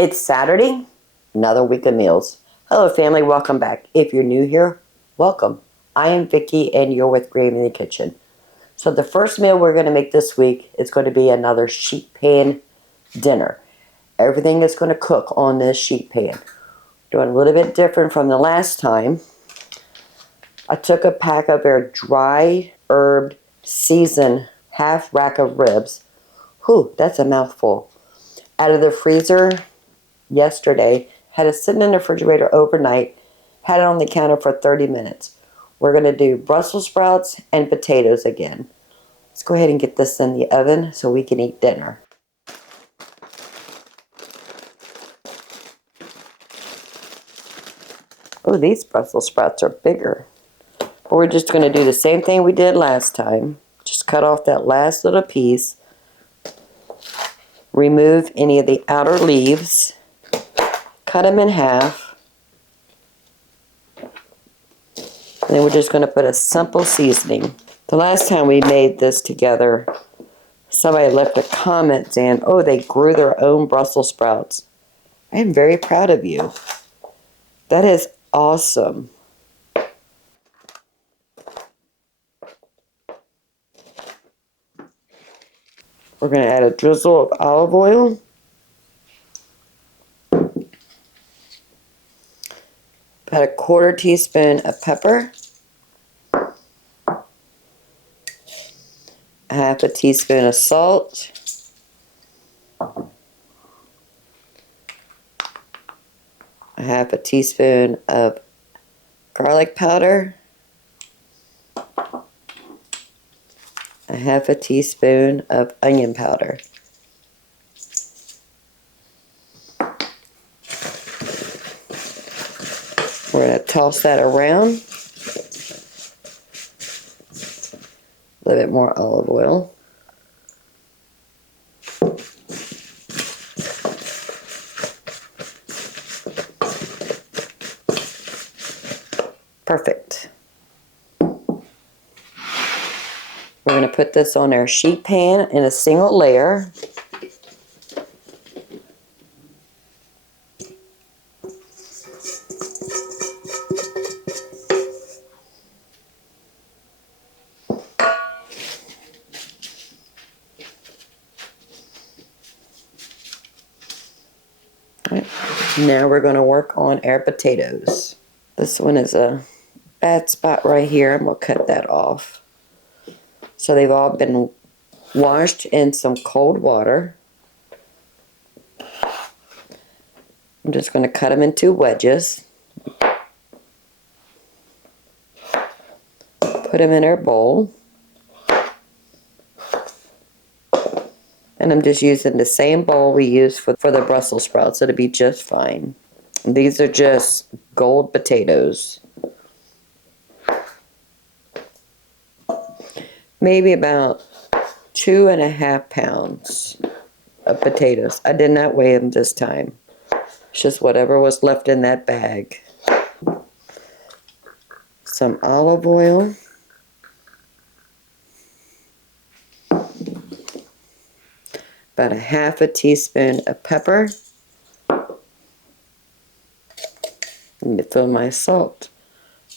It's Saturday, another week of meals. Hello family, welcome back. If you're new here, welcome. I am Vicki and you're with Gravy in the Kitchen. So the first meal we're going to make this week is going to be another sheet pan dinner. Everything is going to cook on this sheet pan. Doing a little bit different from the last time. I took a pack of our dry herbed seasoned half rack of ribs. Whew, that's a mouthful. Out of the freezer yesterday, had it sitting in the refrigerator overnight, had it on the counter for 30 minutes. We're going to do Brussels sprouts and potatoes again. Let's go ahead and get this in the oven so we can eat dinner. Oh, these Brussels sprouts are bigger. But we're just going to do the same thing we did last time. Just cut off that last little piece. Remove any of the outer leaves. Cut them in half. And then we're just going to put a simple seasoning. The last time we made this together, somebody left a comment saying, oh, they grew their own Brussels sprouts. I am very proud of you. That is awesome. We're going to add a drizzle of olive oil. About a quarter teaspoon of pepper. A half a teaspoon of salt. A half a teaspoon of garlic powder. A half a teaspoon of onion powder. We're going to toss that around. A little bit more olive oil. Perfect. We're going to put this on our sheet pan in a single layer. Right. Now we're going to work on our potatoes. This one is a bad spot right here. I'm going to cut that off. So they've all been washed in some cold water. I'm just going to cut them into wedges. Put them in our bowl. And I'm just using the same bowl we used for the Brussels sprouts. It'll be just fine. These are just gold potatoes. Maybe about 2.5 pounds of potatoes. I did not weigh them this time. It's just whatever was left in that bag. Some olive oil. About a half a teaspoon of pepper. I need to fill my salt.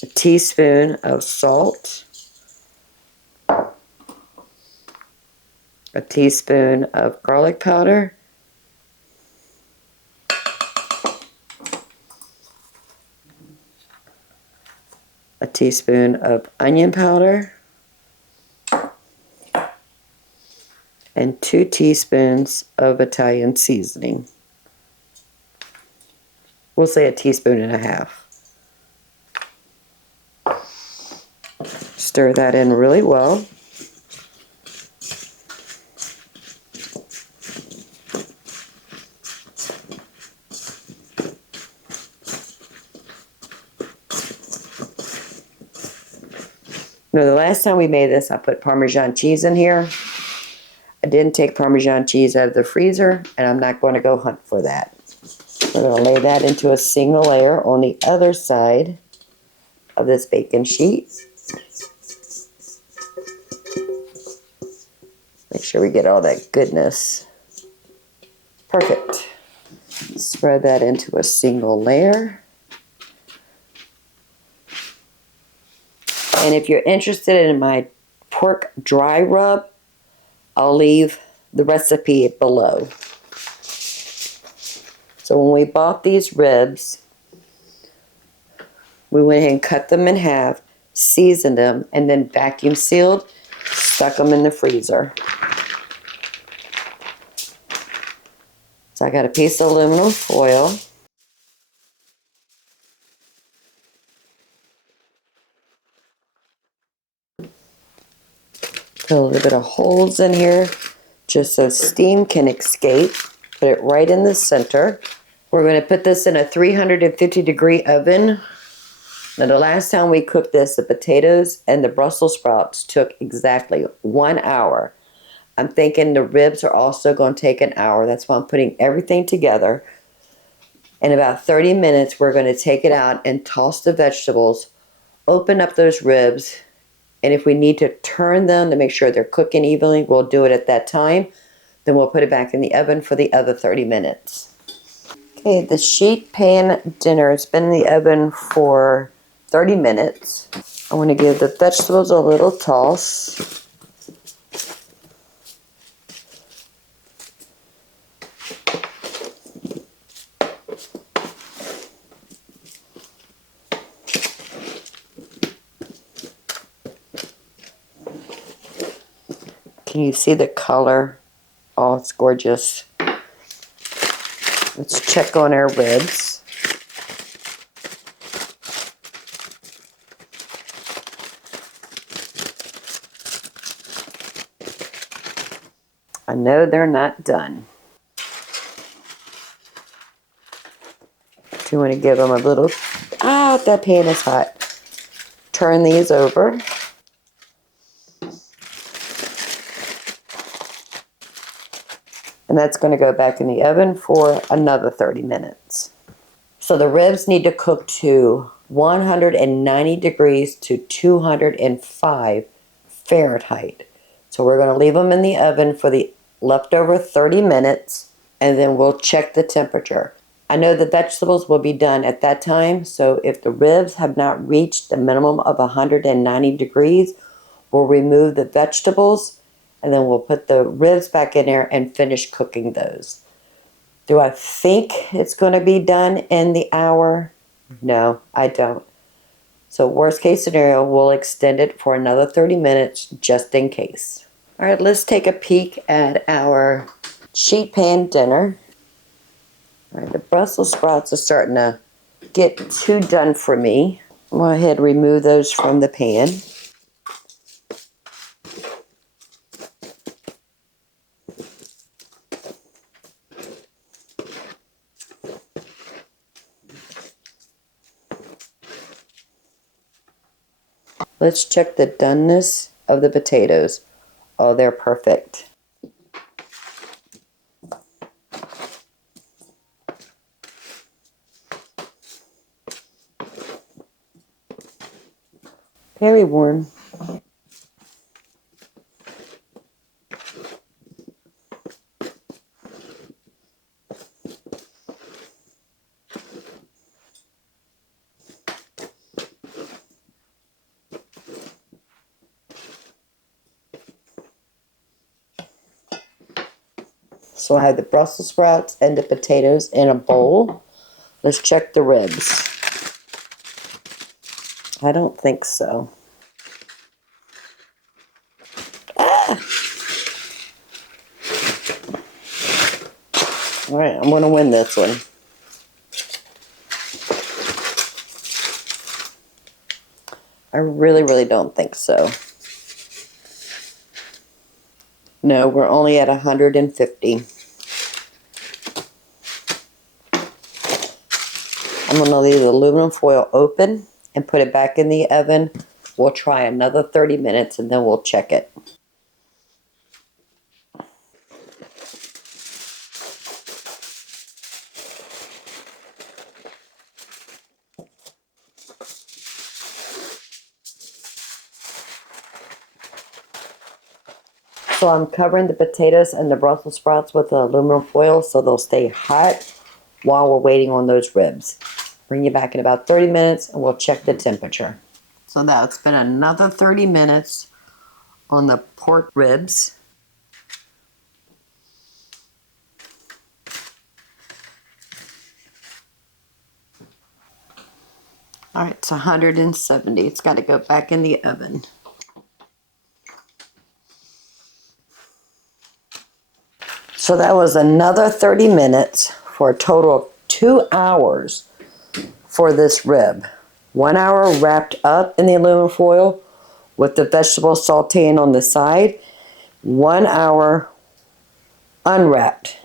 A teaspoon of salt. A teaspoon of garlic powder. A teaspoon of onion powder. And 2 teaspoons of Italian seasoning. We'll say 1.5 teaspoons. Stir that in really well. Now, the last time we made this, I put Parmesan cheese in here. I didn't take Parmesan cheese out of the freezer, and I'm not going to go hunt for that. We're going to lay that into a single layer on the other side of this bacon sheet. Make sure we get all that goodness. Perfect. Spread that into a single layer. And if you're interested in my pork dry rub, I'll leave the recipe below. So when we bought these ribs, we went ahead and cut them in half, seasoned them, and then vacuum sealed, stuck them in the freezer. So I got a piece of aluminum foil. Put a little bit of holes in here just so steam can escape. Put it right in the center. We're going to put this in a 350-degree oven. Now the last time we cooked this, the potatoes and the Brussels sprouts took exactly 1 hour. I'm thinking the ribs are also going to take an hour. That's why I'm putting everything together. In about 30 minutes, we're going to take it out and toss the vegetables, open up those ribs, and if we need to turn them to make sure they're cooking evenly, we'll do it at that time. Then we'll put it back in the oven for the other 30 minutes. Okay, the sheet pan dinner has been in the oven for 30 minutes. I want to give the vegetables a little toss. Can you see the color? Oh, it's gorgeous. Let's check on our ribs. I know they're not done. You want to give them a little, that pan is hot. Turn these over. And that's going to go back in the oven for another 30 minutes. So the ribs need to cook to 190 degrees to 205 Fahrenheit. So we're going to leave them in the oven for the leftover 30 minutes, and then we'll check the temperature. I know the vegetables will be done at that time, so if the ribs have not reached the minimum of 190 degrees, we'll remove the vegetables, and then we'll put the ribs back in there and finish cooking those. Do I think it's going to be done in the hour? No, I don't. So worst case scenario, we'll extend it for another 30 minutes just in case. All right, let's take a peek at our sheet pan dinner. All right, the Brussels sprouts are starting to get too done for me. I'll go ahead and remove those from the pan. Let's check the doneness of the potatoes. Oh, they're perfect. Very warm. So I have the Brussels sprouts and the potatoes in a bowl. Let's check the ribs. I don't think so. All right, I'm going to win this one. I really don't think so. No, we're only at 150. I'm going to leave the aluminum foil open and put it back in the oven. We'll try another 30 minutes and then we'll check it. So I'm covering the potatoes and the Brussels sprouts with the aluminum foil so they'll stay hot while we're waiting on those ribs. Bring you back in about 30 minutes and we'll check the temperature. So now it's been another 30 minutes on the pork ribs. All right, it's 170. It's got to go back in the oven. So that was another 30 minutes for a total of 2 hours for this rib. 1 hour wrapped up in the aluminum foil with the vegetable sauteing on the side. 1 hour unwrapped.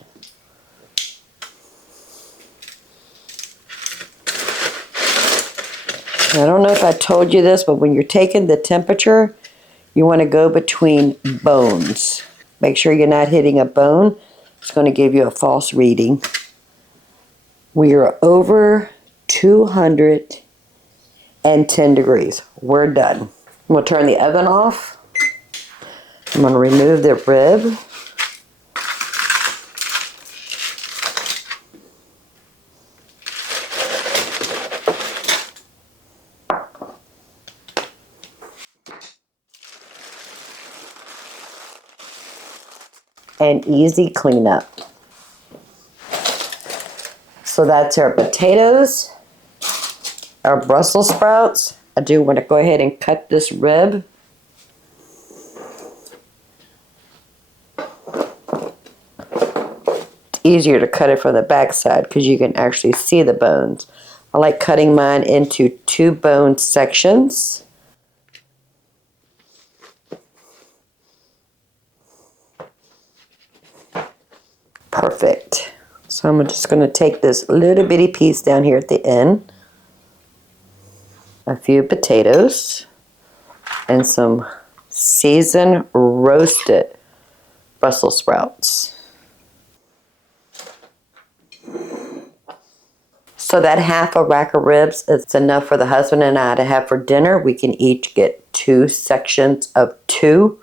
I don't know if I told you this, but when you're taking the temperature, you want to go between bones. Make sure you're not hitting a bone. It's going to give you a false reading. We are over 210 degrees. We're done. We'll turn the oven off. I'm going to remove the rib. And easy cleanup. So that's our potatoes, our Brussels sprouts. I do want to go ahead and cut this rib. It's easier to cut it from the back side because you can actually see the bones. I like cutting mine into 2 bone sections. Perfect. So I'm just going to take this little bitty piece down here at the end. A few potatoes. And some seasoned roasted Brussels sprouts. So that half a rack of ribs is enough for the husband and I to have for dinner. We can each get 2 sections of 2.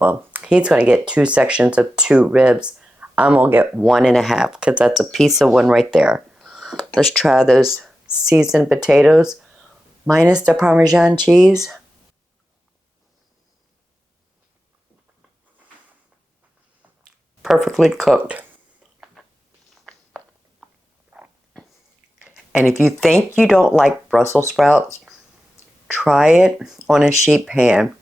Well, he's going to get 2 sections of 2 ribs. I'm going to get 1.5 because that's a piece of one right there. Let's try those seasoned potatoes minus the Parmesan cheese. Perfectly cooked. And if you think you don't like Brussels sprouts, try it on a sheet pan.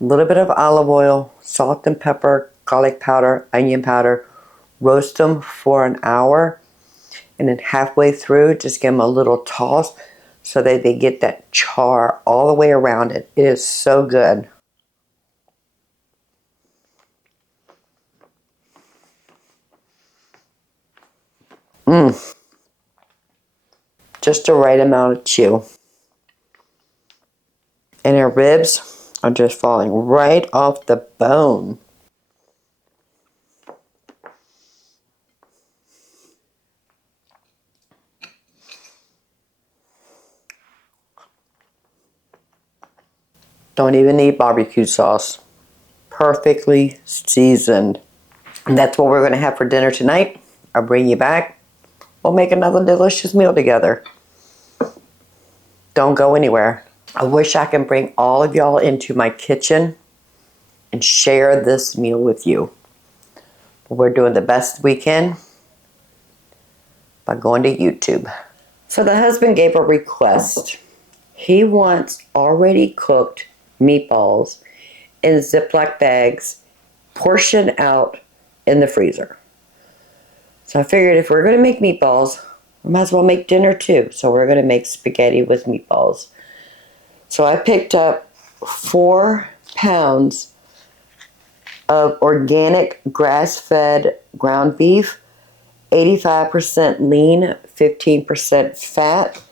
A little bit of olive oil, salt and pepper, garlic powder, onion powder. Roast them for an hour, and then halfway through, just give them a little toss so that they get that char all the way around it. It is so good. Just the right amount of chew. And our ribs are just falling right off the bone. Don't even need barbecue sauce. Perfectly seasoned. And that's what we're going to have for dinner tonight. I'll bring you back. We'll make another delicious meal together. Don't go anywhere. I wish I could bring all of y'all into my kitchen and share this meal with you. We're doing the best we can by going to YouTube. So the husband gave a request. He wants already cooked meatballs in Ziploc bags, portioned out in the freezer. So I figured if we're going to make meatballs, we might as well make dinner too. So we're going to make spaghetti with meatballs. So I picked up 4 pounds of organic grass-fed ground beef, 85% lean, 15% fat.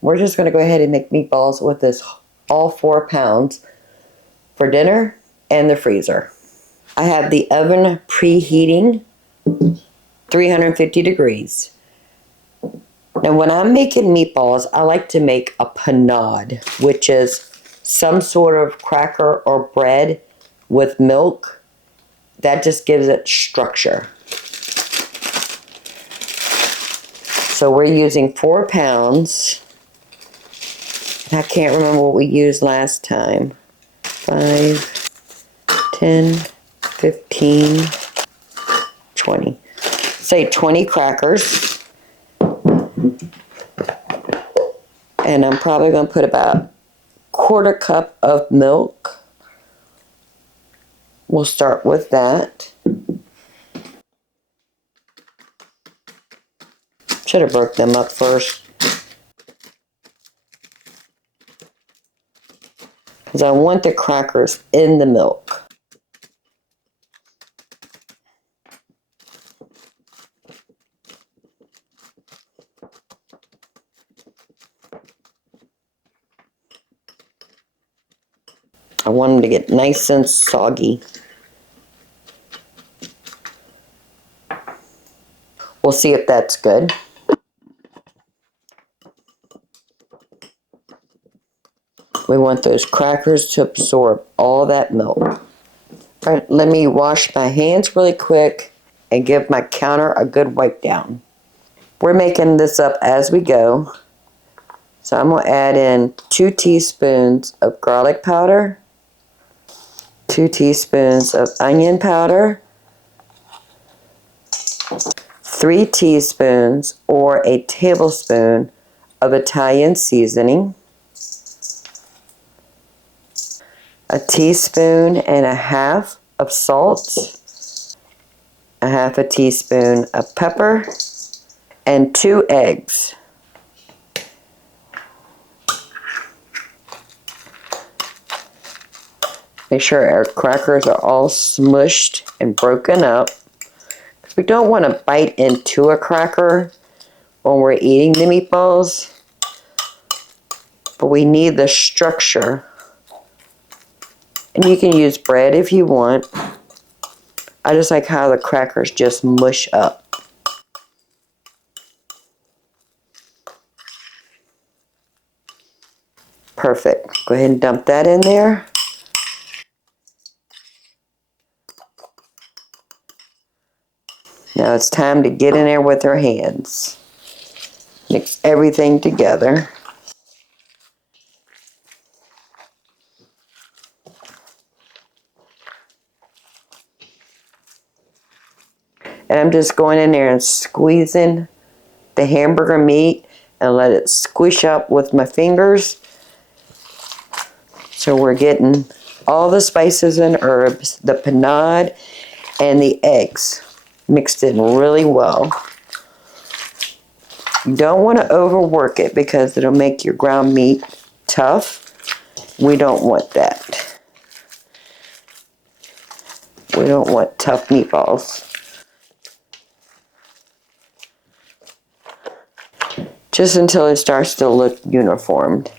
We're just going to go ahead and make meatballs with this, all 4 pounds for dinner and the freezer. I have the oven preheating 350 degrees. Now when I'm making meatballs, I like to make a panade, which is some sort of cracker or bread with milk. That just gives it structure. So we're using 4 pounds. I can't remember what we used last time. 5, 10, 15, 20. Say 20 crackers. And I'm probably going to put about 1/4 cup of milk. We'll start with that. Should have broke them up first. Because I want the crackers in the milk. I want them to get nice and soggy. We'll see if that's good. We want those crackers to absorb all that milk. All right, let me wash my hands really quick and give my counter a good wipe down. We're making this up as we go. So I'm going to add in 2 teaspoons of garlic powder, 2 teaspoons of onion powder, 3 teaspoons or a tablespoon of Italian seasoning, 1.5 teaspoons of salt, 1/2 teaspoon of pepper, and 2 eggs. Make sure our crackers are all smushed and broken up. We don't want to bite into a cracker when we're eating the meatballs, but we need the structure. And you can use bread if you want. I just like how the crackers just mush up. Perfect. Go ahead and dump that in there. Now it's time to get in there with our hands. Mix everything together. And I'm just going in there and squeezing the hamburger meat and let it squish up with my fingers. So we're getting all the spices and herbs, the panade, and the eggs mixed in really well. You don't want to overwork it because it'll make your ground meat tough. We don't want that. We don't want tough meatballs. Just until it starts to look uniformed.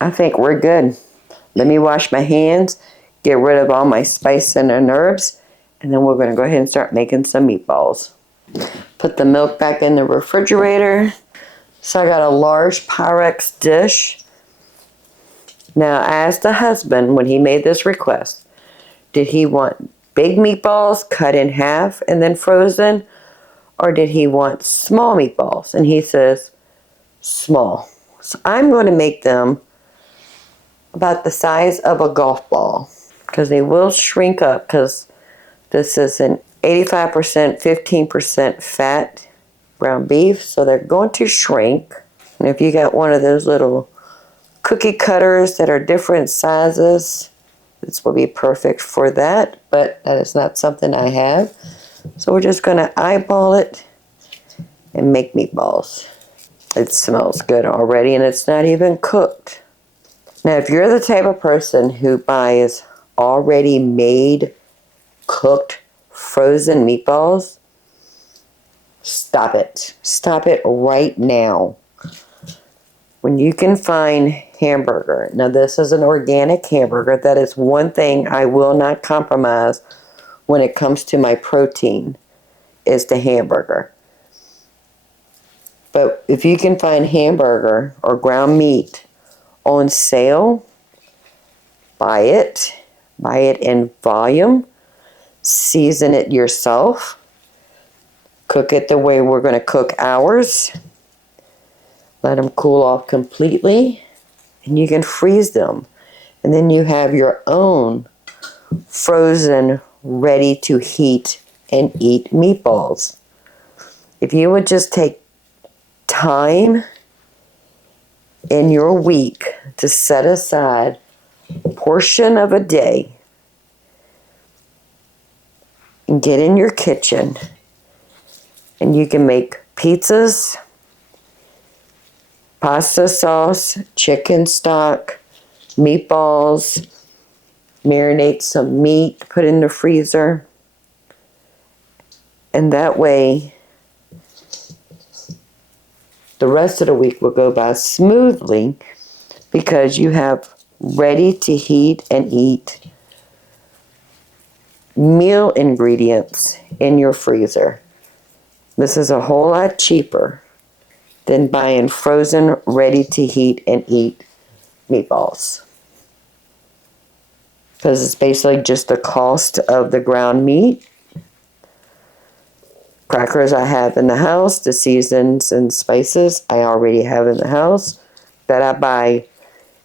I think we're good. Let me wash my hands, get rid of all my spice and herbs, and then we're going to go ahead and start making some meatballs. Put the milk back in the refrigerator. So I got a large Pyrex dish. Now I asked the husband when he made this request, did he want big meatballs cut in half and then frozen, or did he want small meatballs? And he says small. So I'm going to make them about the size of a golf ball because they will shrink up because this is an 85%, 15% fat ground beef, so they're going to shrink. And if you got one of those little cookie cutters that are different sizes, this will be perfect for that, but that is not something I have. So we're just going to eyeball it and make meatballs. It smells good already and it's not even cooked. Now, if you're the type of person who buys already made, cooked, frozen meatballs, stop it. Stop it right now. When you can find hamburger, now this is an organic hamburger, that is one thing I will not compromise when it comes to my protein is the hamburger. But if you can find hamburger or ground meat on sale, buy it. Buy it in volume. Season it yourself. Cook it the way we're going to cook ours. Let them cool off completely. And you can freeze them. And then you have your own frozen, ready to heat and eat meatballs. If you would just take time in your week to set aside a portion of a day and get in your kitchen, and you can make pizzas, pasta sauce, chicken stock, meatballs, marinate some meat, put in the freezer, and that way the rest of the week will go by smoothly because you have ready to heat and eat meal ingredients in your freezer. This is a whole lot cheaper than buying frozen, ready to heat and eat meatballs. Because it's basically just the cost of the ground meat. Crackers I have in the house, the seasons and spices I already have in the house that I buy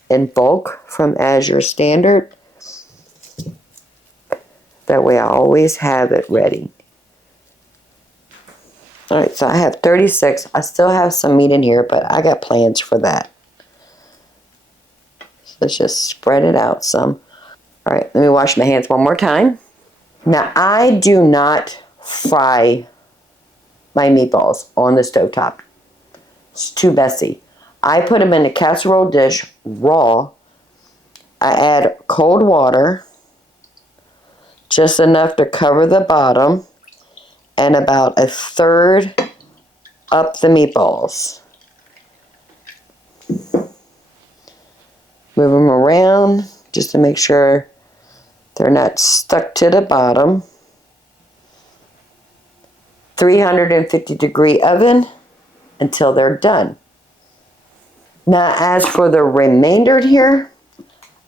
in bulk from Azure Standard. That way I always have it ready. Alright, so I have 36. I still have some meat in here, but I got plans for that. So let's just spread it out some. Alright, let me wash my hands one more time. Now, I do not fry my meatballs on the stovetop. It's too messy. I put them in a casserole dish raw. I add cold water, just enough to cover the bottom, and about a third up the meatballs. Move them around just to make sure they're not stuck to the bottom. 350-degree oven until they're done. Now, as for the remainder here,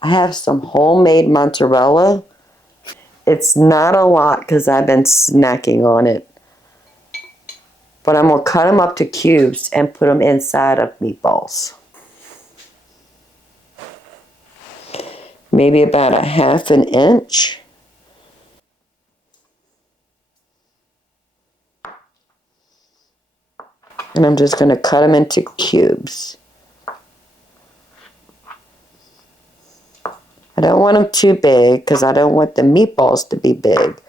I have some homemade mozzarella. It's not a lot because I've been snacking on it. But I'm going to cut them up to cubes and put them inside of meatballs. Maybe about a half an inch. And I'm just going to cut them into cubes. I don't want them too big because I don't want the meatballs to be big.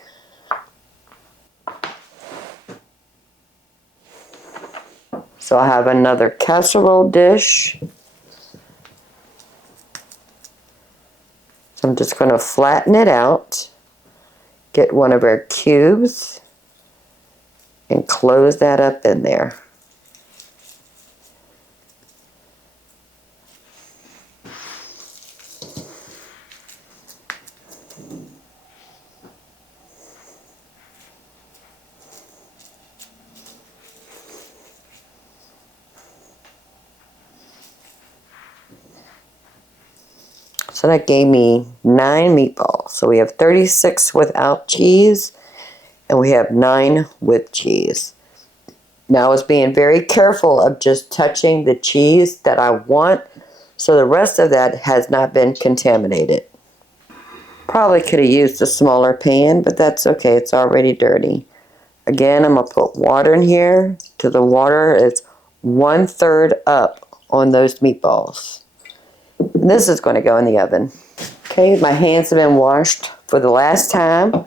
So I have another casserole dish. So I'm just going to flatten it out. Get one of our cubes and close that up in there. So that gave me 9 meatballs. So we have 36 without cheese, and we have 9 with cheese. Now I was being very careful of just touching the cheese that I want, so the rest of that has not been contaminated. Probably could have used a smaller pan, but that's okay. It's already dirty. Again, I'm going to put water in here. To the water is 1/3 up on those meatballs. And this is going to go in the oven. Okay, my hands have been washed for the last time,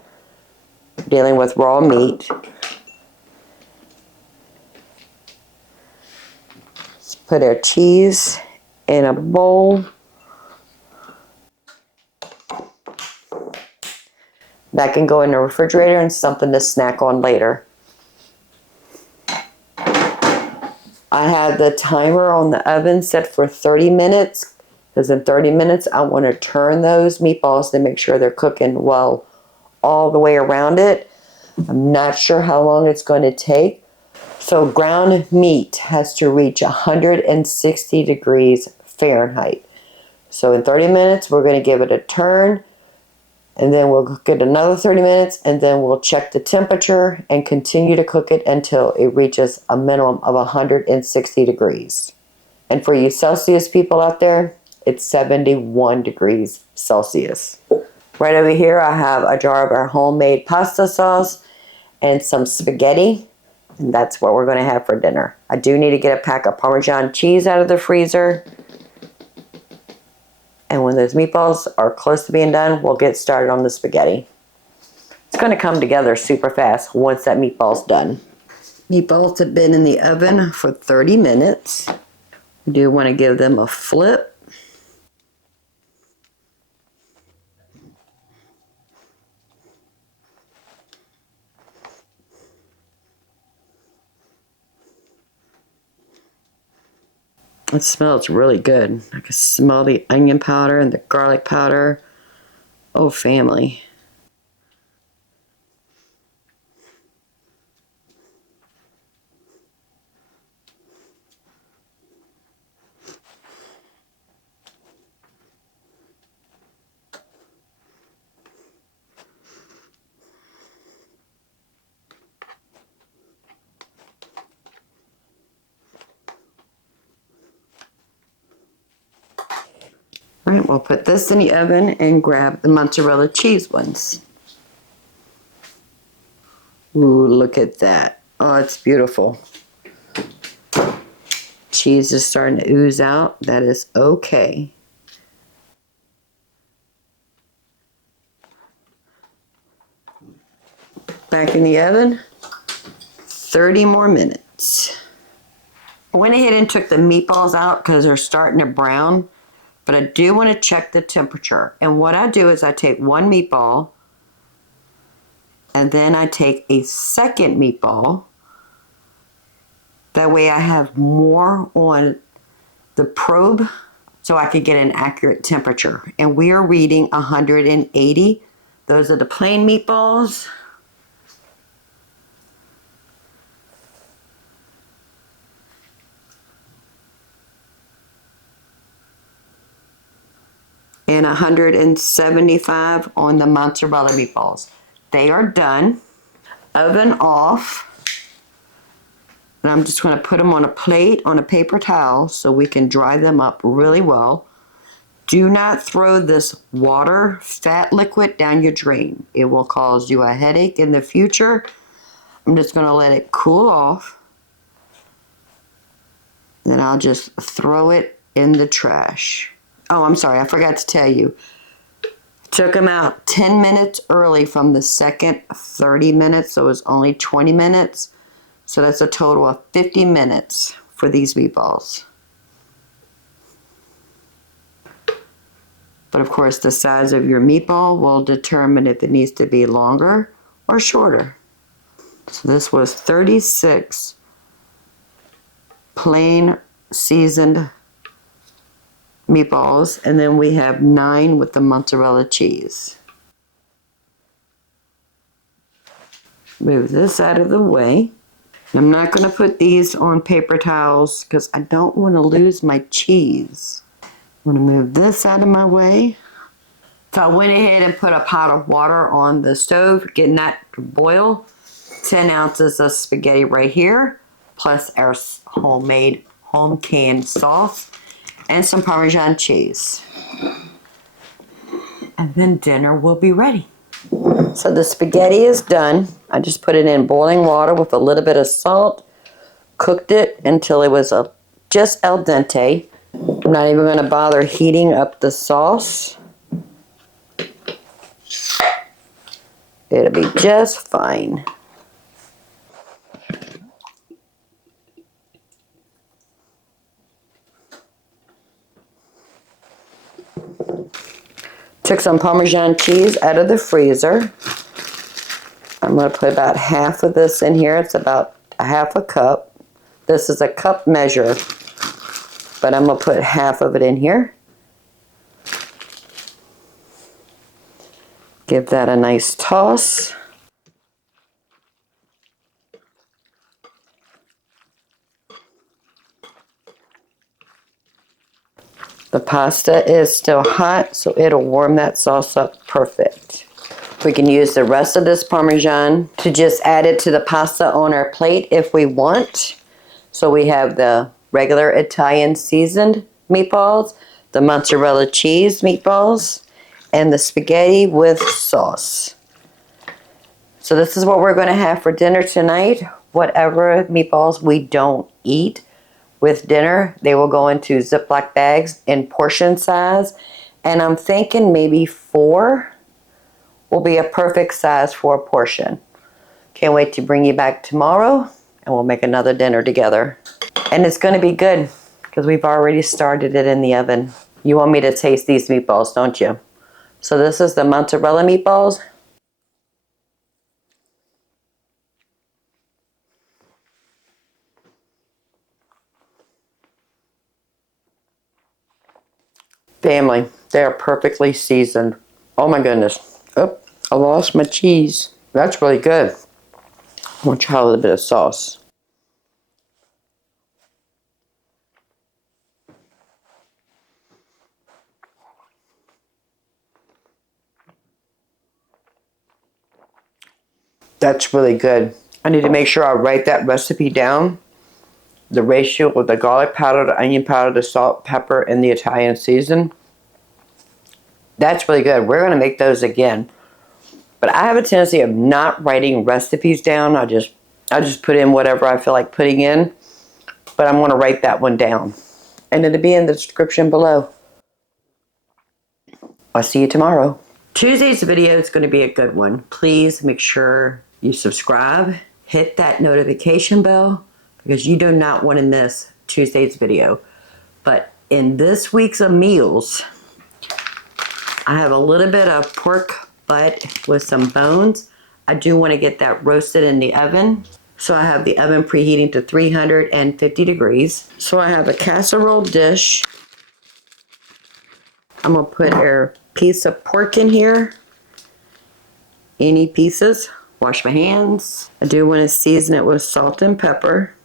dealing with raw meat. Let's put our cheese in a bowl. That can go in the refrigerator and something to snack on later. I have the timer on the oven set for 30 minutes. Because in 30 minutes, I want to turn those meatballs to make sure they're cooking well all the way around it. I'm not sure how long it's going to take. So ground meat has to reach 160 degrees Fahrenheit. So in 30 minutes, we're going to give it a turn, and then we'll get another 30 minutes, and then we'll check the temperature and continue to cook it until it reaches a minimum of 160 degrees. And for you Celsius people out there, it's 71 degrees Celsius. Right over here, I have a jar of our homemade pasta sauce and some spaghetti. And that's what we're going to have for dinner. I do need to get a pack of Parmesan cheese out of the freezer. And when those meatballs are close to being done, we'll get started on the spaghetti. It's going to come together super fast once that meatball's done. Meatballs have been in the oven for 30 minutes. We do want to give them a flip. It smells really good. I can smell the onion powder and the garlic powder. Oh, family. All right, we'll put this in the oven and grab the mozzarella cheese ones. Ooh, look at that. Oh, it's beautiful. Cheese is starting to ooze out. That is okay. Back in the oven, 30 more minutes. I went ahead and took the meatballs out because they're starting to brown, but I do want to check the temperature. And what I do is I take one meatball, and then I take a second meatball. That way I have more on the probe so I could get an accurate temperature. And we are reading 180. Those are the plain meatballs. And 175 on the mozzarella meatballs. They are done. Oven off. And I'm just going to put them on a plate on a paper towel so we can dry them up really well. Do not throw this water, fat liquid down your drain. It will cause you a headache in the future. I'm just going to let it cool off. Then I'll just throw it in the trash. Oh, I'm sorry, I forgot to tell you. Took them out 10 minutes early from the second 30 minutes, so it was only 20 minutes. So that's a total of 50 minutes for these meatballs. But of course, the size of your meatball will determine if it needs to be longer or shorter. So this was 36 plain seasoned meatballs, and then we have 9 with the mozzarella cheese. Move this out of the way. I'm not going to put these on paper towels because I don't want to lose my cheese. I'm going to move this out of my way. So I went ahead and put a pot of water on the stove, getting that to boil. 10 ounces of spaghetti right here, plus our homemade home canned sauce and some Parmesan cheese. And then dinner will be ready. So the spaghetti is done. I just put it in boiling water with a little bit of salt, cooked it until it was just al dente. I'm not even going to bother heating up the sauce. It'll be just fine. Took some Parmesan cheese out of the freezer. I'm going to put about half of this in here. It's about a half a cup. This is a cup measure, but I'm going to put half of it in here. Give that a nice toss. The pasta is still hot, so it'll warm that sauce up perfect. We can use the rest of this Parmesan to just add it to the pasta on our plate if we want. So we have the regular Italian seasoned meatballs, the mozzarella cheese meatballs, and the spaghetti with sauce. So this is what we're going to have for dinner tonight. Whatever meatballs we don't eat with dinner, they will go into Ziploc bags in portion size. And I'm thinking maybe 4 will be a perfect size for a portion. Can't wait to bring you back tomorrow and we'll make another dinner together. And it's going to be good because we've already started it in the oven. You want me to taste these meatballs, don't you? So this is the mozzarella meatballs. Family, they are perfectly seasoned. Oh my goodness. Oh, I lost my cheese. That's really good. I'm going to try a little bit of sauce. That's really good. I need to make sure I write that recipe down. The ratio of the garlic powder, the onion powder, the salt, pepper, and the Italian season. That's really good. We're going to make those again. But I have a tendency of not writing recipes down. I just put in whatever I feel like putting in. But I'm going to write that one down. And it'll be in the description below. I'll see you tomorrow. Tuesday's video is going to be a good one. Please make sure you subscribe. Hit that notification bell because you do not want to miss Tuesday's video. But in this week's of meals, I have a little bit of pork butt with some bones. I do want to get that roasted in the oven. So I have the oven preheating to 350 degrees. So I have a casserole dish. I'm going to put a piece of pork in here. Any pieces. Wash my hands. I do want to season it with salt and pepper.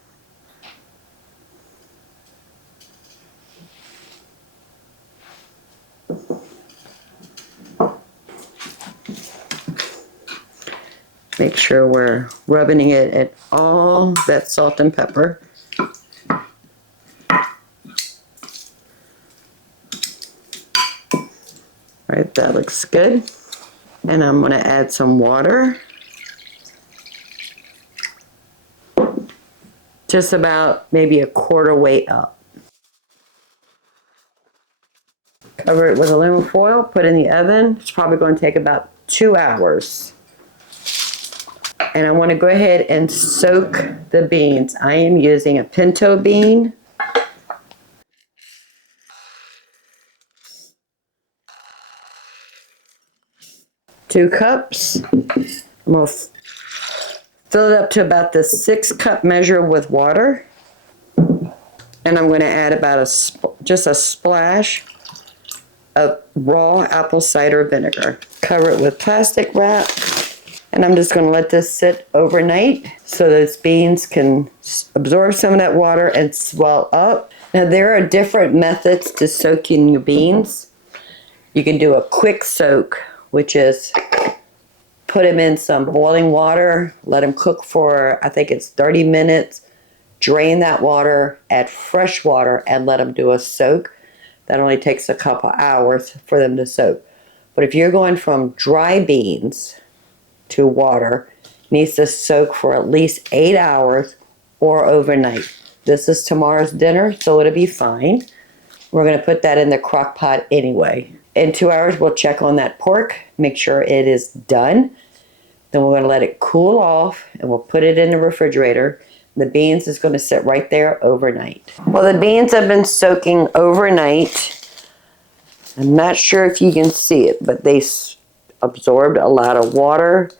Make sure we're rubbing it at all that salt and pepper. All right, that looks good. And I'm going to add some water. Just about maybe a quarter weight up. Cover it with aluminum foil, put it in the oven. It's probably going to take about 2 hours. And I want to go ahead and soak the beans. I am using a pinto bean. Two cups. I'm going to fill it up to about the 6-cup measure with water. And I'm going to add about just a splash of raw apple cider vinegar. Cover it with plastic wrap. And I'm just going to let this sit overnight so those beans can absorb some of that water and swell up. Now there are different methods to soaking your beans. You can do a quick soak, which is put them in some boiling water, let them cook for, I think it's 30 minutes, drain that water, add fresh water, and let them do a soak. That only takes a couple hours for them to soak. But if you're going from dry beans to water, it needs to soak for at least 8 hours or overnight. This is tomorrow's dinner, so it'll be fine. We're going to put that in the crock pot anyway. In 2 hours, we'll check on that pork, make sure it is done. Then we're going to let it cool off, and we'll put it in the refrigerator. The beans is going to sit right there overnight. Well, the beans have been soaking overnight. I'm not sure if you can see it, but they absorbed a lot of water,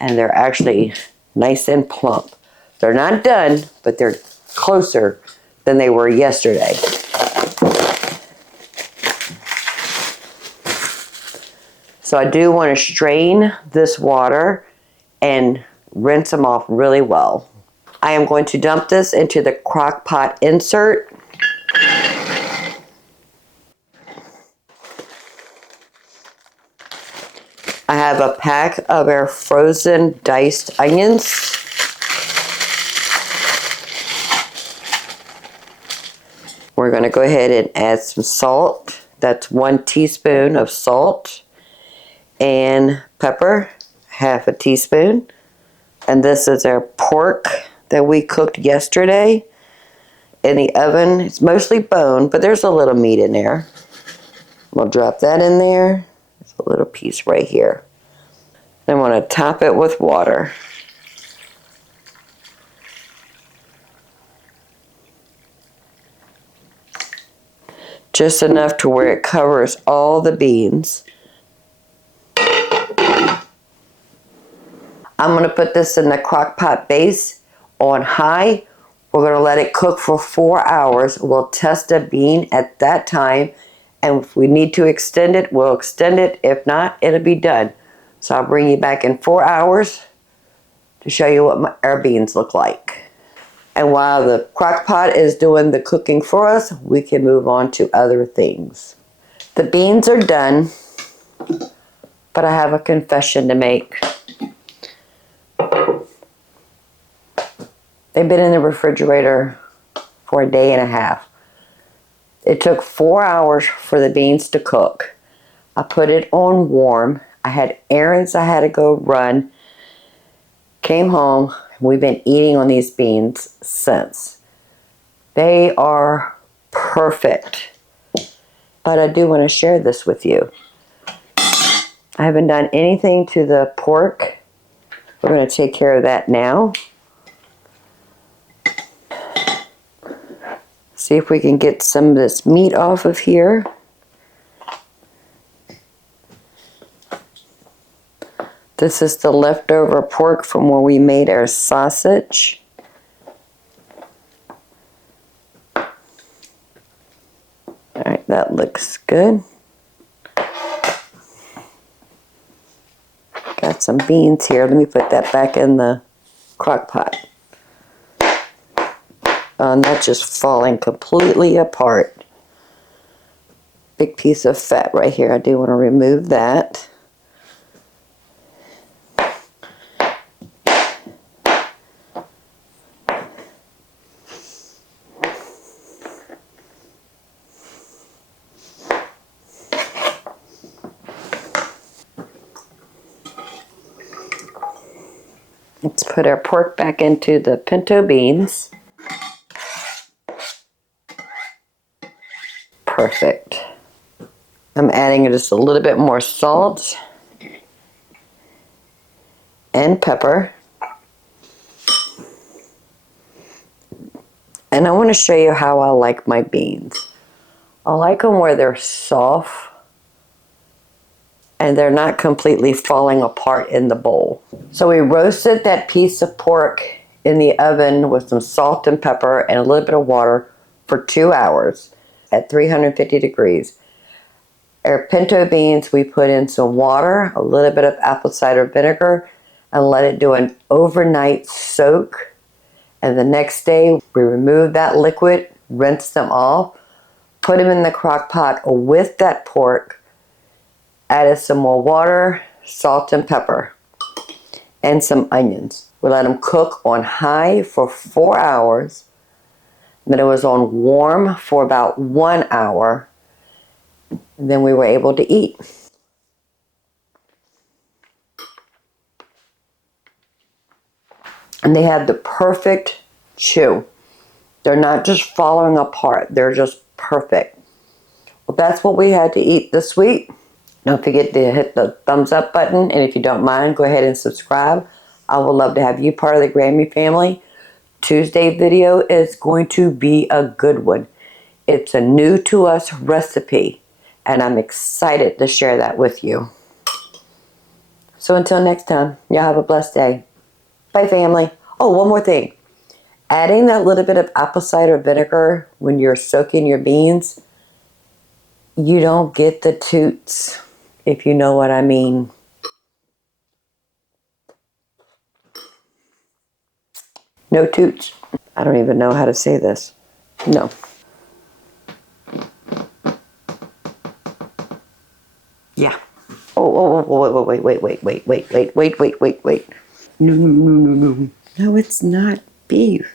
and they're actually nice and plump. They're not done, but they're closer than they were yesterday. So I do want to strain this water and rinse them off really well. I am going to dump this into the crock pot insert. I have a pack of our frozen diced onions. We're going to go ahead and add some salt. That's 1 teaspoon of salt. And pepper, half a teaspoon. And this is our pork that we cooked yesterday in the oven. It's mostly bone, but there's a little meat in there. We'll drop that in there. There's a little piece right here. Then I want to top it with water. Just enough to where it covers all the beans. I'm going to put this in the crock pot base on high. We're going to let it cook for 4 hours. We'll test a bean at that time. And if we need to extend it, we'll extend it. If not, it'll be done. So I'll bring you back in 4 hours to show you what our beans look like. And while the crock pot is doing the cooking for us, we can move on to other things. The beans are done, but I have a confession to make. They've been in the refrigerator for a day and a half. It took 4 hours for the beans to cook. I put it on warm. I had errands I had to go run. Came home. We've been eating on these beans since. They are perfect. But I do want to share this with you. I haven't done anything to the pork. We're going to take care of that now. See if we can get some of this meat off of here. This is the leftover pork from where we made our sausage. Alright, that looks good. Got some beans here. Let me put that back in the crock pot. And that's just falling completely apart. Big piece of fat right here. I do want to remove that. Let's put our pork back into the pinto beans. Perfect. I'm adding just a little bit more salt and pepper. And I want to show you how I like my beans. I like them where they're soft and they're not completely falling apart in the bowl. So we roasted that piece of pork in the oven with some salt and pepper and a little bit of water for 2 hours at 350 degrees. Our pinto beans, we put in some water, a little bit of apple cider vinegar, and let it do an overnight soak. And the next day, we remove that liquid, rinse them off, put them in the crock pot with that pork, added some more water, salt and pepper, and some onions. We let them cook on high for 4 hours. Then it was on warm for about 1 hour. And then we were able to eat. And they have the perfect chew. They're not just falling apart. They're just perfect. Well, that's what we had to eat this week. Don't forget to hit the thumbs up button. And if you don't mind, go ahead and subscribe. I would love to have you part of the Grammy family. Tuesday video is going to be a good one. It's a new to us recipe. And I'm excited to share that with you. So until next time, y'all have a blessed day. Bye, family. Oh, one more thing. Adding that little bit of apple cider vinegar when you're soaking your beans, you don't get the toots. if you know what I mean. No toots. I don't even know how to say this. No. Yeah. Oh, wait. No. No, it's not beef.